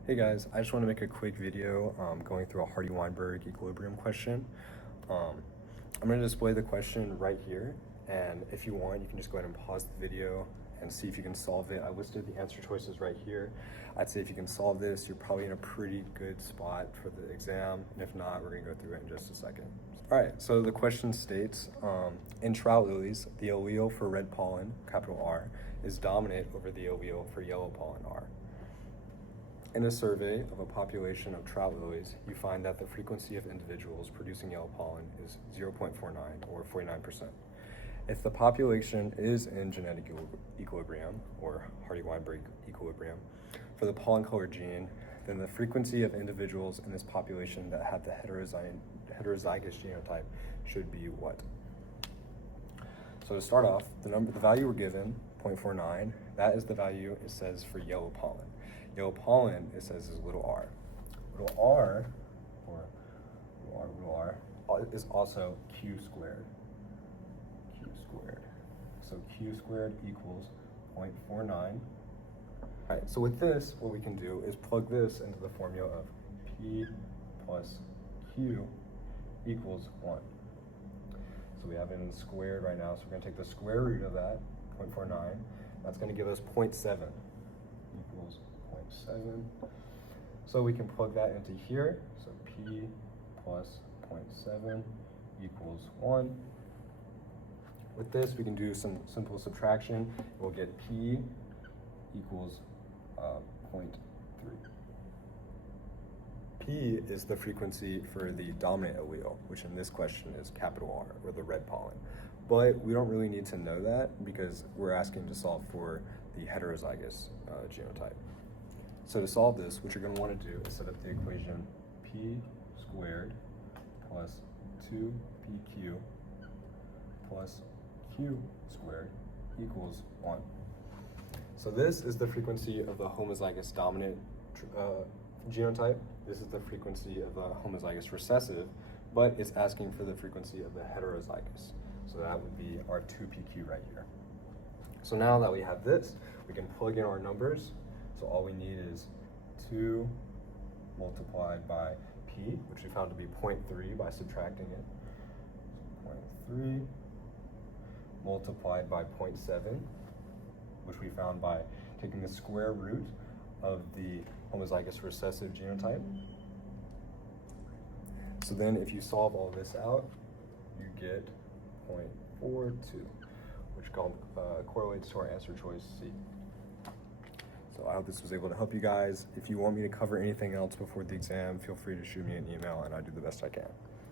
Hey guys, I just want to make a quick video going through a Hardy-Weinberg equilibrium question. I'm going to display the question right here, and if you want, you can just go ahead and pause the video and see if you can solve it. I listed the answer choices right here. I'd say if you can solve this, you're probably in a pretty good spot for the exam, and if not, we're going to go through it in just a second. All right, so the question states, in trout lilies, the allele for red pollen, capital R, is dominant over the allele for yellow pollen, R. In a survey of a population of trout lilies, you find that the frequency of individuals producing yellow pollen is 0.49 or 49%. If the population is in genetic equilibrium, or Hardy-Weinberg equilibrium, for the pollen color gene, then the frequency of individuals in this population that have the heterozygous genotype should be what? So to start off, the value we're given, 0.49, that is the value it says for yellow pollen. Yellow pollen, it says, is little r. Little r, or little r, is also q squared. Q squared. So q squared equals 0.49. All right, so with this, what we can do is plug this into the formula of p plus q equals 1. So we have it in squared right now, so we're going to take the square root of that, 0.49. That's going to give us 0.7 equals 0.7. So we can plug that into here. So p plus 0.7 equals 1. With this, we can do some simple subtraction. We'll get p equals 0.3. P is the frequency for the dominant allele, which in this question is capital R, or the red pollen. But we don't really need to know that because we're asking to solve for the heterozygous genotype. So to solve this, what you're going to want to do is set up the equation p squared plus 2pq plus q squared equals 1. So this is the frequency of the homozygous dominant genotype. This is the frequency of the homozygous recessive, but it's asking for the frequency of the heterozygous. So that would be our 2pq right here. So now that we have this, we can plug in our numbers. So all we need is 2 multiplied by p, which we found to be 0.3 by subtracting it. 0.3 multiplied by 0.7, which we found by taking the square root of the homozygous recessive genotype. So then if you solve all this out, you get 0.42, which correlates to our answer choice C. So I hope this was able to help you guys. If you want me to cover anything else before the exam, feel free to shoot me an email and I'll do the best I can.